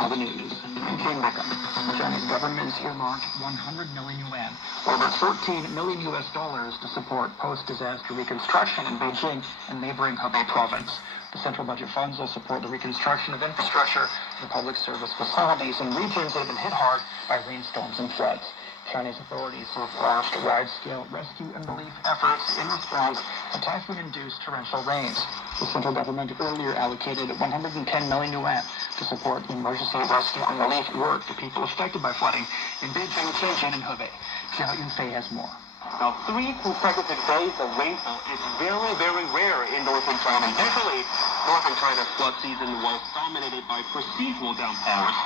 Now the news. I'm Jane Wickham. The Chinese government has earmarked 100 million yuan, or about $13 million to support post-disaster reconstruction in Beijing and neighboring Hebei province. The central budget funds will support the reconstruction of infrastructure and public service facilities in regions that have been hit hard by rainstorms and floods. Chinese authorities have launched wide-scale rescue and relief efforts in response to typhoon-induced torrential rains. The central government earlier allocated 110 million yuan to support emergency rescue and relief work to people affected by flooding in Beijing, Tianjin, and Hebei. Xiao Yunfei has more. Now, 3 consecutive days of rainfall is very, very rare in northern China. Usually, northern China's flood season was dominated by procedural downpours.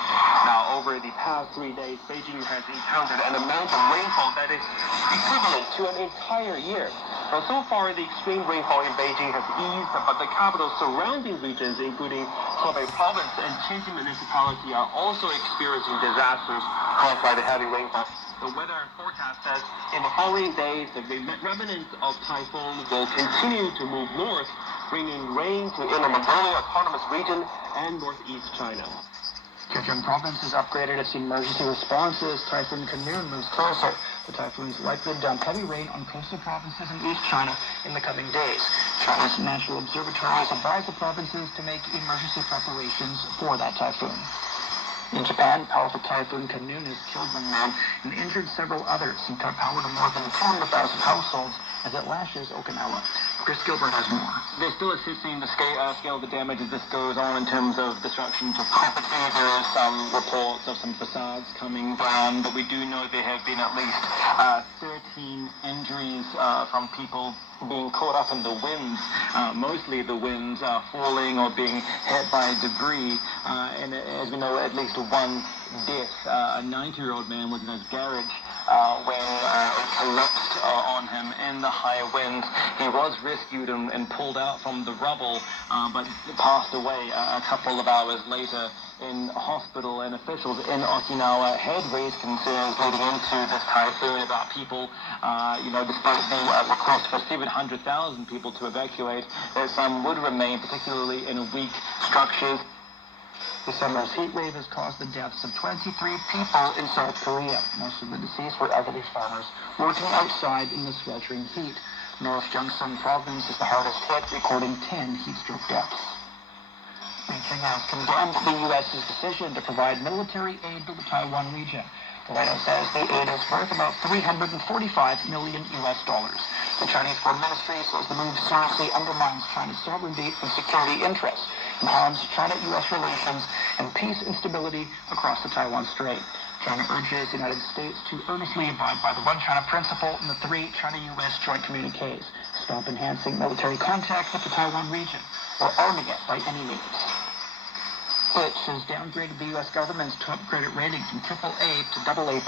Now, over the past 3 days, Beijing has encountered an amount of rainfall that is equivalent to an entire year. Now, so far, the extreme rainfall in Beijing has eased, but the capital's surrounding regions, including Hebei province and Tianjin municipality, are also experiencing disasters caused by the heavy rainfall. The weather forecast says in the following days, the remnants of typhoon will continue to move north, bringing rain to Inner Mongolia Autonomous Region and northeast China. Zhejiang province has upgraded its emergency responses. Typhoon Kanun moves closer. The typhoon is likely to dump heavy rain on coastal provinces in East China in the coming days. China's natural observatories advise the provinces to make emergency preparations for that typhoon. In Japan, powerful typhoon Kanun has killed 1 man and injured several others and cut power to more than 200,000 households as it lashes Okinawa. Chris Gilbert has more. They're still assessing the scale of the damage as this goes on in terms of destruction to property. There are some reports of some facades coming down, but we do know there have been at least 13 injuries from people being caught up in the winds, mostly the winds falling or being hit by debris, and as we know, at least 1 death. A 90-year-old man was in his garage when it collapsed on him in the high winds. He was rescued and pulled out from the rubble, but passed away a couple of hours later in hospital, and officials in Okinawa had raised concerns leading into this typhoon about people, despite the request for 700,000 people to evacuate, that some would remain, particularly in weak structures. The summer's heat wave has caused the deaths of 23 people in South Korea. Most of the deceased were elderly farmers working outside in the sweltering heat. North Gyeongsang province is the hardest hit, recording 10 heat stroke deaths. Beijing has condemned the U.S.'s decision to provide military aid to the Taiwan region. The White House says the aid is worth about $345 million. The Chinese Foreign Ministry says the move seriously undermines China's sovereignty and security interests and harms China-U.S. relations and peace and stability across the Taiwan Strait. China urges the United States to earnestly abide by the One China principle and the 3 China-U.S. joint communiques, stop enhancing military contact with the Taiwan region, or arming it by any means. Fitch has downgraded the U.S. government's top credit rating from AAA to AA+.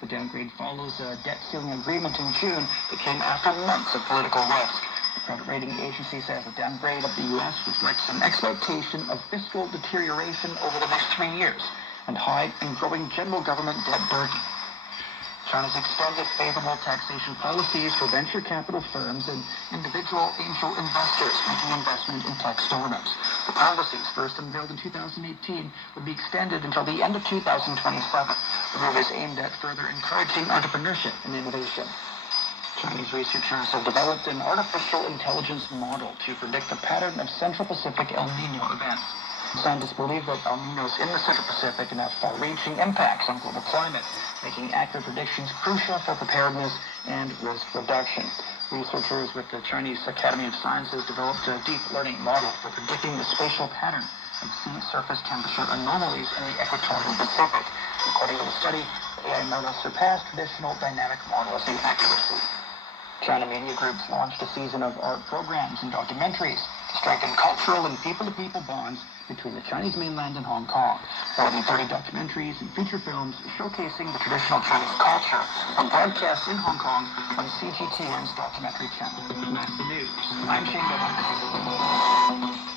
The downgrade follows a debt ceiling agreement in June that came after months of political risk. The credit rating agency says the downgrade of the U.S. reflects an expectation of fiscal deterioration over the next 3 years and high and growing general government debt burden. China's extended favorable taxation policies for venture capital firms and individual angel investors making investment in tech startups. The policies, first unveiled in 2018, would be extended until the end of 2027. The move is aimed at further encouraging entrepreneurship and innovation. Chinese researchers have developed an artificial intelligence model to predict the pattern of Central Pacific El Nino events. Scientists believe that El Ninos in the Central Pacific can have far-reaching impacts on global climate, making accurate predictions crucial for preparedness and risk reduction. Researchers with the Chinese Academy of Sciences developed a deep learning model for predicting the spatial pattern of sea surface temperature anomalies in the equatorial Pacific. According to the study, the AI model surpassed traditional dynamic models in accuracy. China media groups launched a season of art programs and documentaries to strengthen cultural and people-to-people bonds between the Chinese mainland and Hong Kong. More than 30 documentaries and feature films showcasing the traditional Chinese culture are broadcast in Hong Kong on CGTN's documentary channel. That's the news. I'm Shane Degen.